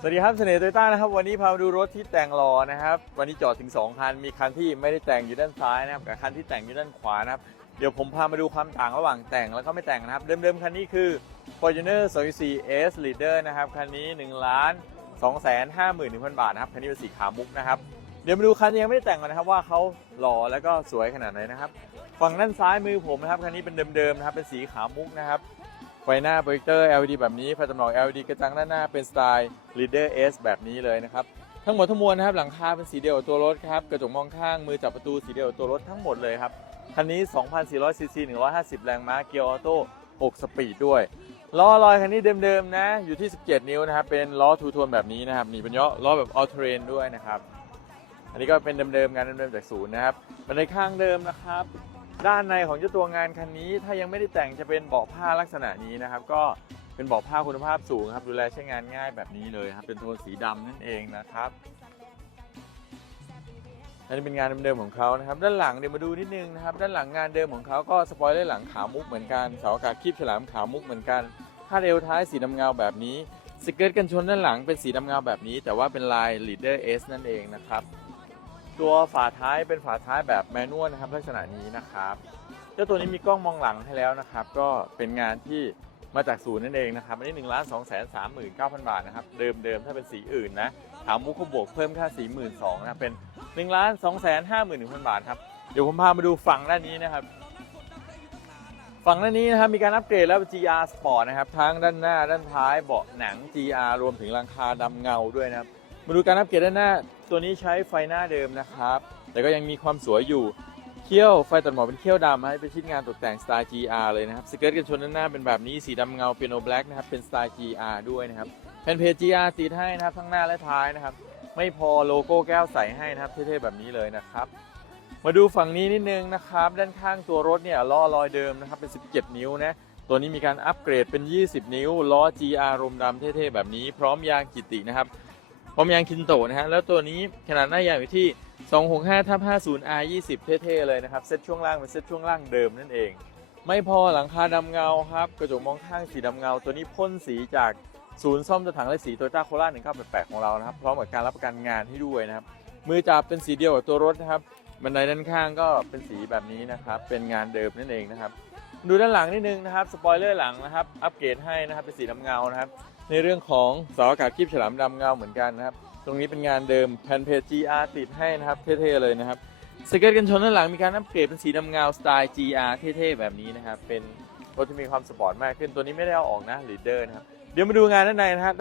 สวัสดีครับเสน่ห์โตโยต้านะครับวันนี้พามาดูรถที่แต่งรอนะครับ วันนี้จอดถึง 2 คัน มีคันที่ไม่ได้แต่งอยู่ด้านซ้ายนะครับกับคันที่แต่งอยู่ด้านขวานะครับเดี๋ยวผมพามาดูความต่างระหว่างแต่งแล้วก็ไม่แต่งนะครับ เดิมๆคันนี้คือ Fortuner 2.4 S Leader นะครับคันนี้1ล้าน2 5 1 0 0 0 บาทนะครับคันนี้เป็นสีขาวมุกนะครับเดี๋ยวมาดูคันที่ยังไม่ได้แต่งกันนะครับว่าเขาหล่อแล้วก็สวยขนาดไหนนะครับฝั่งด้านซ้ายมือผมนะครับคันนี้เป็นเดิมๆนะครับเป็นสีขาวมุกนะครับ ไฟหน้าโปรเจคเตอร์ LED แบบนี้ไฟจำลอง LED กระจังด้านหน้าเป็นสไตล์ Leader S แบบนี้เลยนะครับ ทั้งหมดทั้งมวลนะครับหลังคาเป็นสีเดียวกับตัวรถครับ กระจกมองข้างมือจับประตูสีเดียวกับตัวรถทั้งหมดเลยครับ คันนี้ 2,400 ซีซี 150 แรงม้าเกียร์ออโต้6สปีดด้วยล้อลอยคันนี้เดิมๆนะ อยู่ที่ 17 นิ้วนะครับ เป็นล้อทูโทนแบบนี้นะครับนี่เป็นล้อล้อแบบออ t เทรนด้วยนะครับ อันนี้ก็เป็นเดิมๆงานเดิมๆจากศูนย์นะครับบันไดข้างเดิมนะครับ ด้านในของเจ้าตัวงานคันนี้ ถ้ายังไม่ได้แต่งจะเป็นเบาะผ้าลักษณะนี้นะครับ ก็เป็นเบาะผ้าคุณภาพสูงครับ ดูแลใช้งานง่ายแบบนี้เลยครับ เป็นโทนสีดำนั่นเองนะครับอันนี้เป็นงานเดิมๆของเขานะครับ ด้านหลังเดี๋ยวมาดูนิดนึงนะครับ ด้านหลังงานเดิมของเขาก็สปอยเลอร์หลังขาวมุกเหมือนกันเสาอากาศคีบฉลามขาวมุกเหมือนกันคาดเอวท้ายสีดำเงาแบบนี้สเกิร์ตกันชนด้านหลังเป็นสีดำเงาแบบนี้ แต่ว่าเป็นลาย Leader S นั่นเองนะครับ ตัวฝาท้ายเป็นฝาท้ายแบบแมนนวลนะครับลักษณะนี้นะครับ เจ้าตัวนี้มีกล้องมองหลังให้แล้วนะครับ ก็เป็นงานที่มาจากศูนย์นั่นเองนะครับอันนี้1นึ่งล้านสองแสนสามหมื่นเก้าพันบาทนะครับ เดิมเดิมถ้าเป็นสีอื่นนะถามมุกเขาบวกเพิ่มค่าสีหมื่นสองนะเป็น1นึ่งล้านสองแสนห้าหมื่นหนึ่งพันบาทครับ เดี๋ยวผมพามาดูฝั่งด้านนี้นะครับ ฝั่งด้านนี้นะครับมีการอัปเกรดแล้วเป็น GR Sport นะครับทั้งด้านหน้าด้านท้ายเบาะหนัง GR รวมถึงหลังคาดำเงาด้วยนะครับ มาดูการอัปเกรดด้านหน้า ตัวนี้ใช้ไฟหน้าเดิมนะครับ แต่ก็ยังมีความสวยอยู่ เขี้ยวไฟตัดหมอกเป็นเขี้ยวดำให้เป็นชิ้นงานตกแต่งสไตล์ GR เลยนะครับ สเกิร์ตกันชนด้านหน้าเป็นแบบนี้ สีดำเงาเปียโนแบล็กนะครับ เป็นสไตล์ GR ด้วยนะครับแผ่นเพจ GR ติดให้นะครับ ทั้งหน้าและท้ายนะครับ ไม่พอโลโก้แก้วใส่ให้นะครับ เท่ๆแบบนี้เลยนะครับ มาดูฝั่งนี้นิดนึงนะครับ ด้านข้างตัวรถเนี่ยล้อลอยเดิมนะครับ เป็น 17 นิ้วนะตัวนี้มีการอัปเกรดเป็น 20 นิ้ว ล้อ GR รมดำเท่ๆ แบบนี้ พร้อมยางกิตินะครับ อมยางคินโตะนะฮะ แล้วตัวนี้ขนาดหน้ายางอยู่ที่ 265ทับ50 R 20เท่ๆเลยนะครับ เซตช่วงล่างเป็นเซตช่วงล่างเดิมนั่นเอง ไม่พอหลังคาดำเงาครับ กระจกมองข้างสีดำเงา ตัวนี้พ่นสีจากศูนย์ซ่อมตัวถังและสีโตโยต้าโคราช1988 ของเรานะครับ พร้อมกับการรับประกันงานให้ด้วยนะครับ มือจับเป็นสีเดียวกับตัวรถนะครับ บันไดด้านข้างก็เป็นสีแบบนี้นะครับ เป็นงานเดิมนั่นเองนะครับ ดูด้านหลังนิดนึงนะครับสปอยเลอร์หลังนะครับ อัปเกรดให้นะครับเป็นสีดำเงานะครับ ในเรื่องของเสาอากาศคีบฉลามดำเงาเหมือนกันนะครับ ตรงนี้เป็นงานเดิมแผ่นเพจ GR ติดให้นะครับ เท่ๆเลยนะครับสเกิร์ตกันชนด้านหลังมีการอัปเกรดเป็นสีดำเงาสไตล์ GR เท่ๆแบบนี้นะครับเป็นรถที่มีความสปอร์ตมากขึ้นตัวนี้ไม่ได้เอาออกนะลีดเดอร์นะครับเดี๋ยวมาดูงานด้านในนะครับ